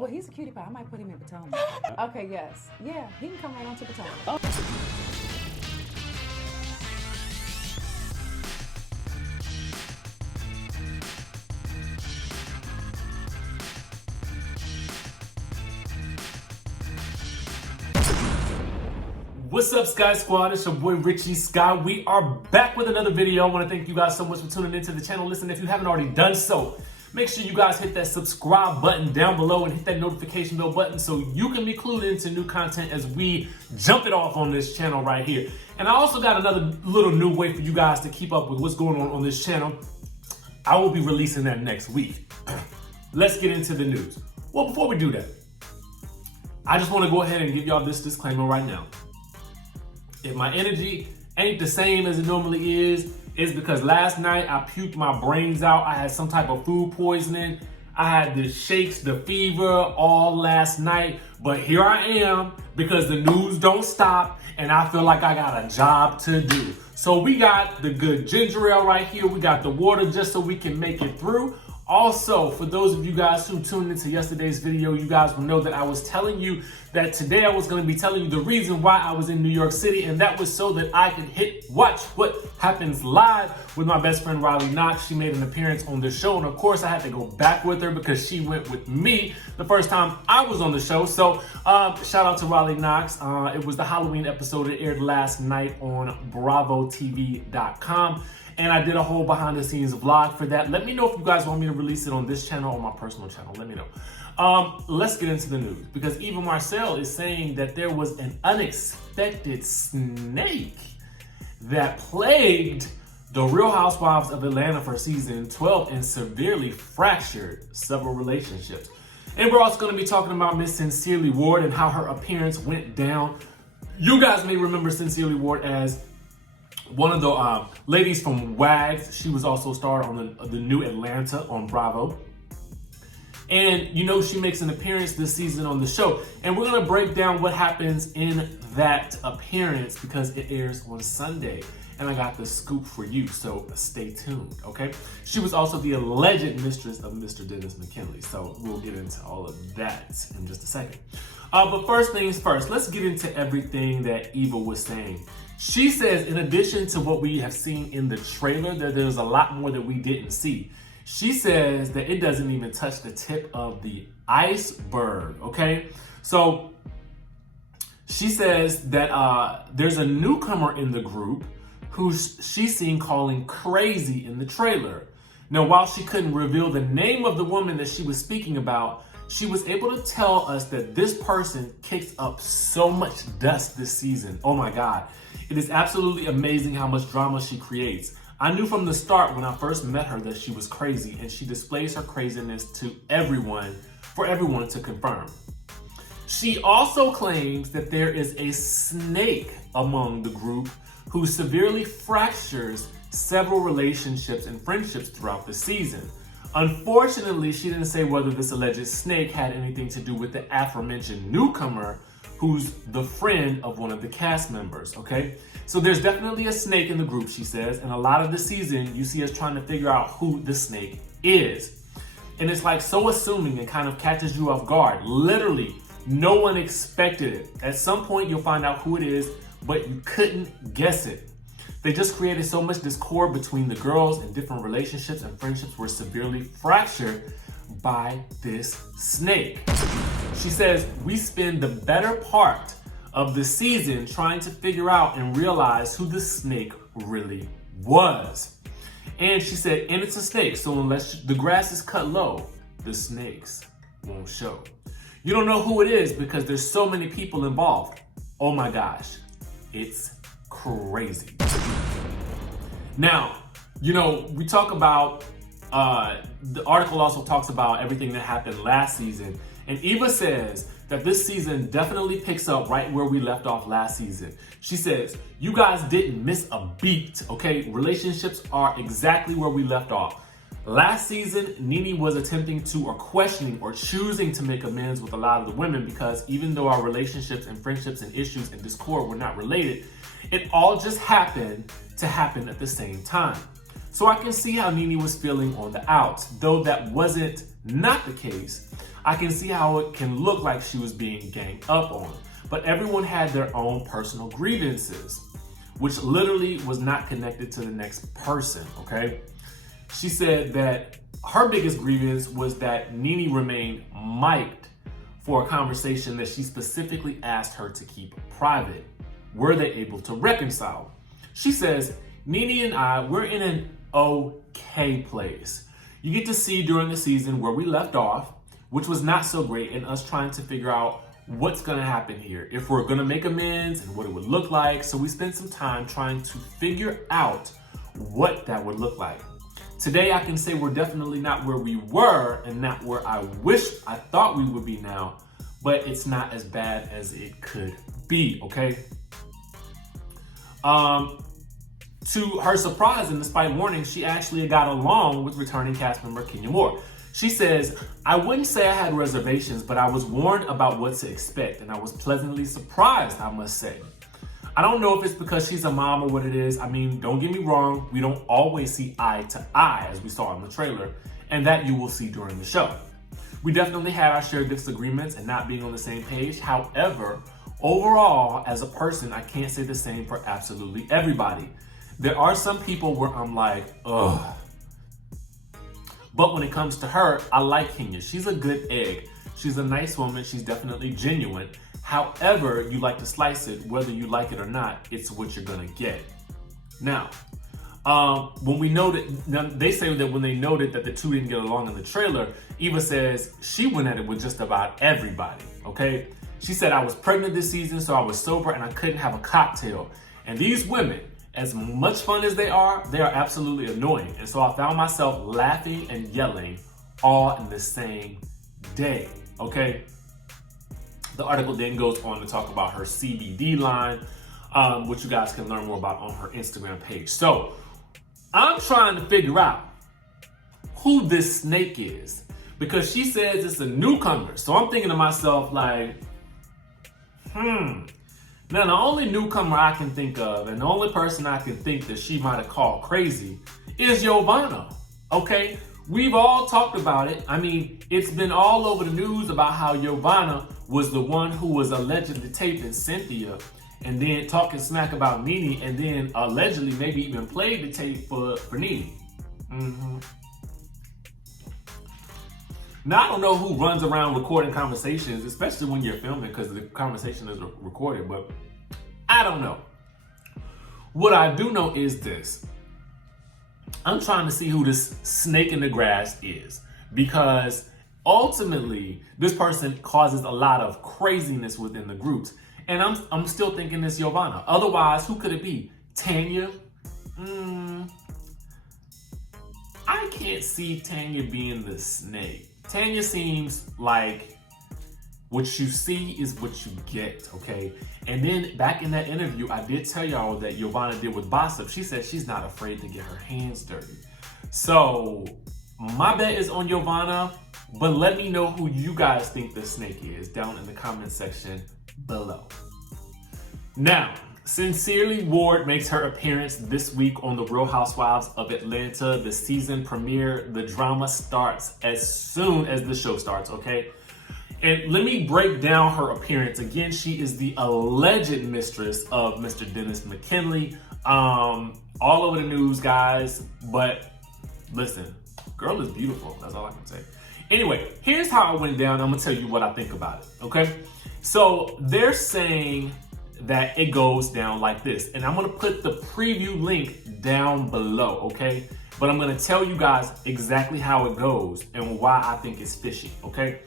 Well, he's a cutie pie. I might put him in Potomac. Okay, yes. Yeah, he can come right on to Potomac. What's up, Sky Squad? It's your boy Richie Sky. We are back with another video. I want to thank you guys so much for tuning into the channel. Listen, if you haven't already done so, make sure you guys hit that subscribe button down below and hit that notification bell button so you can be clued into new content as we jump it off on this channel right here. And I also got another little new way for you guys to keep up with what's going on this channel. I will be releasing that next week. Let's get into the news. Well, before we do that, I just want to go ahead and give y'all this disclaimer right now. If my energy ain't the same as it normally is, it's because last night I puked my brains out. I had some type of food poisoning. I had the shakes, the fever all last night. But here I am because the news don't stop and I feel like I got a job to do. So we got the good ginger ale right here. We got the water just so we can make it through. Also, for those of you guys who tuned into yesterday's video, you guys will know that I was telling you that today I was going to be telling you the reason why I was in New York City, and that was so that I could watch What Happens Live with my best friend Riley Knox. She made an appearance on the show, and of course I had to go back with her because she went with me the first time I was on the show. So shout out to Riley Knox. It was the Halloween episode. It aired last night on BravoTV.com. And I did a whole behind the scenes vlog for that. Let me know if you guys want me to release it on this channel or my personal channel. Let me know. Let's get into the news because EVA MARCILLE is saying that there was an unexpected snake that plagued the Real Housewives of Atlanta for season 12 and severely fractured several relationships. And we're also going to be talking about Miss Sincerely Ward and how her appearance went down. You guys may remember Sincerely Ward as one of the ladies from WAGs. She was also starred on the new Atlanta on Bravo. And you know, she makes an appearance this season on the show. And we're gonna break down what happens in that appearance because it airs on Sunday. And I got the scoop for you, so stay tuned, okay? She was also the alleged mistress of Mr. Dennis McKinley. So we'll get into all of that in just a second. But first things first, let's get into everything that Eva was saying. She says, in addition to what we have seen in the trailer, that there's a lot more that we didn't see. She says that it doesn't even touch the tip of the iceberg, okay? So she says that there's a newcomer in the group who she's seen calling crazy in the trailer. Now, while she couldn't reveal the name of the woman that she was speaking about, she was able to tell us that this person kicks up so much dust this season. Oh my God. It is absolutely amazing how much drama she creates. I knew from the start when I first met her that she was crazy, and she displays her craziness to everyone, for everyone to confirm. She also claims that there is a snake among the group who severely fractures several relationships and friendships throughout the season. Unfortunately, she didn't say whether this alleged snake had anything to do with the aforementioned newcomer who's the friend of one of the cast members, okay? So there's definitely a snake in the group, she says, and a lot of the season, you see us trying to figure out who the snake is. And it's like so assuming and kind of catches you off guard. Literally, no one expected it. At some point, you'll find out who it is, but you couldn't guess it. They just created so much discord between the girls, and different relationships and friendships were severely fractured by this snake. She says, we spend the better part of the season trying to figure out and realize who the snake really was. And she said, and it's a snake, so unless the grass is cut low, the snakes won't show. You don't know who it is because there's so many people involved. Oh my gosh, it's crazy. Now, you know, we talk about, the article also talks about everything that happened last season. And Eva says that this season definitely picks up right where we left off last season. She says, you guys didn't miss a beat, okay? Relationships are exactly where we left off. Last season, Nene was attempting to, or questioning, or choosing to make amends with a lot of the women because even though our relationships and friendships and issues and discord were not related, it all just happened to happen at the same time. So I can see how Nene was feeling on the outs. Though that wasn't not the case, I can see how it can look like she was being ganged up on. But everyone had their own personal grievances, which literally was not connected to the next person, okay? She said that her biggest grievance was that Nene remained mic'd for a conversation that she specifically asked her to keep private. Were they able to reconcile? She says, Nene and I, we're in an okay place. You get to see during the season where we left off, which was not so great, and us trying to figure out what's gonna happen here, if we're gonna make amends and what it would look like. So we spent some time trying to figure out what that would look like. Today, I can say we're definitely not where we were and not where I thought we would be now, but it's not as bad as it could be, okay? To her surprise, and despite warning, she actually got along with returning cast member Kenya Moore. She says, I wouldn't say I had reservations, but I was warned about what to expect, and I was pleasantly surprised, I must say. I don't know if it's because she's a mom or what it is. I mean, don't get me wrong, we don't always see eye to eye, as we saw in the trailer, and that you will see during the show. We definitely had our share of disagreements and not being on the same page. However, overall, as a person, I can't say the same for absolutely everybody. There are some people where I'm like, ugh. But when it comes to her, I like Kenya. She's a good egg. She's a nice woman. She's definitely genuine. However you like to slice it, whether you like it or not, it's what you're gonna get. Now, when we noted, now they say that when they noted that the two didn't get along in the trailer, Eva says she went at it with just about everybody, okay? She said, I was pregnant this season, so I was sober and I couldn't have a cocktail. And these women, as much fun as they are absolutely annoying. And so I found myself laughing and yelling all in the same day, okay? The article then goes on to talk about her CBD line, which you guys can learn more about on her Instagram page. So I'm trying to figure out who this snake is, because she says it's a newcomer. So I'm thinking to myself like, Now, the only newcomer I can think of, and the only person I can think that she might have called crazy, is Giovanna, okay? We've all talked about it. I mean, it's been all over the news about how Giovanna was the one who was allegedly taping Cynthia and then talking smack about Nene, and then allegedly maybe even played the tape for Nene. Now, I don't know who runs around recording conversations, especially when you're filming, because the conversation is recorded, but I don't know. What I do know is this. I'm trying to see who this snake in the grass is, because ultimately, this person causes a lot of craziness within the groups. And I'm still thinking it's Giovanna. Otherwise, who could it be? Tanya? I can't see Tanya being the snake. Tanya seems like what you see is what you get, okay? And then back in that interview, I did tell y'all that Giovanna did with Gossip. She said she's not afraid to get her hands dirty. So my bet is on Giovanna, but let me know who you guys think the snake is down in the comment section below. Now, Sincerely Ward makes her appearance this week on The Real Housewives of Atlanta. The season premiere, the drama starts as soon as the show starts, okay? And let me break down her appearance. Again, she is the alleged mistress of Mr. Dennis McKinley. All over the news, guys. But listen, girl is beautiful. That's all I can say. Anyway, here's how it went down. I'm gonna tell you what I think about it, okay? So they're saying that it goes down like this. And I'm gonna put the preview link down below, okay? But I'm gonna tell you guys exactly how it goes and why I think it's fishy, okay?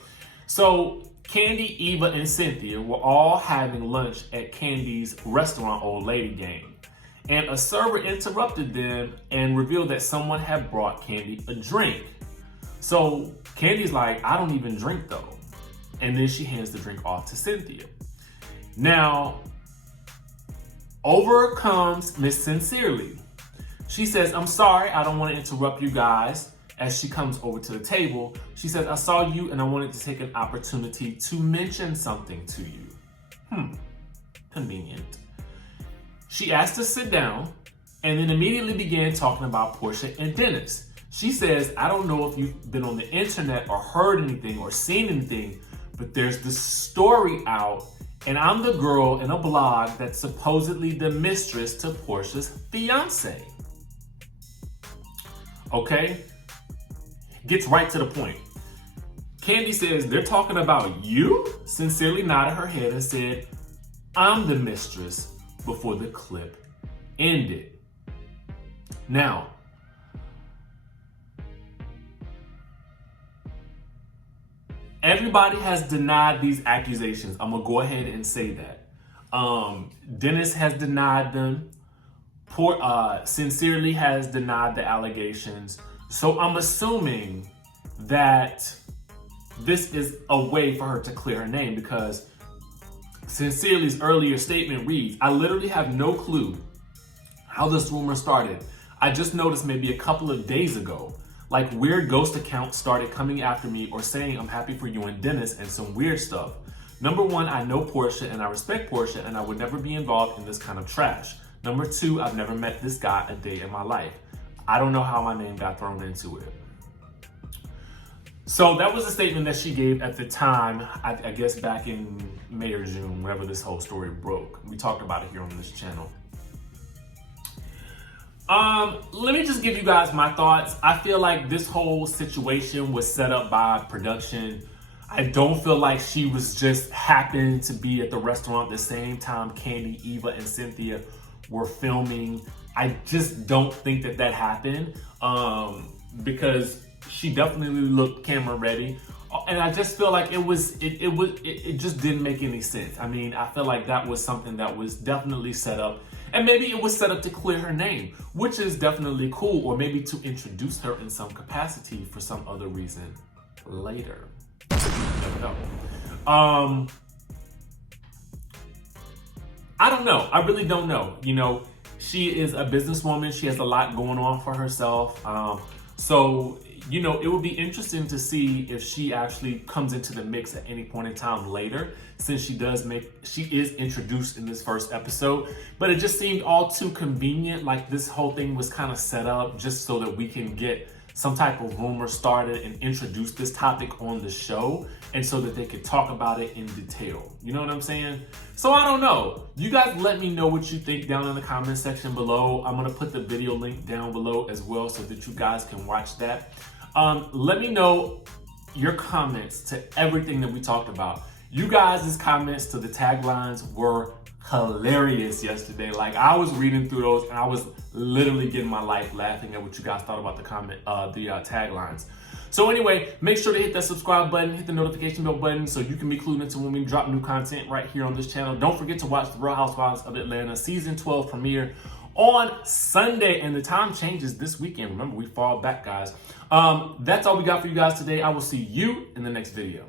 So Kandi, Eva, and Cynthia were all having lunch at Kandi's restaurant, Old Lady Gang. And a server interrupted them and revealed that someone had brought Kandi a drink. So Kandi's like, I don't even drink though. And then she hands the drink off to Cynthia. Now, over comes Miss Sincerely. She says, I'm sorry, I don't want to interrupt you guys. As she comes over to the table, she says, I saw you and I wanted to take an opportunity to mention something to you. Convenient. She asked to sit down and then immediately began talking about Porsha and Dennis. She says, I don't know if you've been on the internet or heard anything or seen anything, but there's this story out, and I'm the girl in a blog that's supposedly the mistress to Porsha's fiance. Okay? Gets right to the point. Kandi says, they're talking about you? Sincerely nodded her head and said, I'm the mistress, before the clip ended. Now, everybody has denied these accusations. I'm gonna go ahead and say that. Dennis has denied them. Sincerely has denied the allegations. So I'm assuming that this is a way for her to clear her name, because Sincerely's earlier statement reads, I literally have no clue how this rumor started. I just noticed maybe a couple of days ago, like weird ghost accounts started coming after me or saying I'm happy for you and Dennis and some weird stuff. Number one, I know Porsha and I respect Porsha and I would never be involved in this kind of trash. Number two, I've never met this guy a day in my life. I don't know how my name got thrown into it. So that was a statement that she gave at the time, I guess back in May or June, whenever this whole story broke. We talked about it here on this channel. Let me just give you guys my thoughts. I feel like this whole situation was set up by production. I don't feel like she was just happened to be at the restaurant the same time Kandi, Eva, and Cynthia were filming. I just don't think that that happened, because she definitely looked camera ready. And I just feel like it just didn't make any sense. I mean, I feel like that was something that was definitely set up. And maybe it was set up to clear her name, which is definitely cool, or maybe to introduce her in some capacity for some other reason later. Never know. I don't know. I really don't know. You know, she is a businesswoman. She has a lot going on for herself. So, you know, it would be interesting to see if she actually comes into the mix at any point in time later, since she is introduced in this first episode. But it just seemed all too convenient, like this whole thing was kind of set up just so that we can get some type of rumor started and introduce this topic on the show, and so that they could talk about it in detail. You know what I'm saying? So I don't know. You guys let me know what you think down in the comment section below. I'm gonna put the video link down below as well so that you guys can watch that. Let me know your comments to everything that we talked about. You guys' comments to the taglines were hilarious yesterday. Like, I was reading through those and I was literally getting my life laughing at what you guys thought about the taglines. So anyway, make sure to hit that subscribe button, hit the notification bell button so you can be clued into when we drop new content right here on this channel. Don't forget to watch the Real Housewives of Atlanta season 12 premiere on Sunday, and the time changes this weekend. Remember, we fall back, guys. That's all we got for you guys today. I will see you in the next video.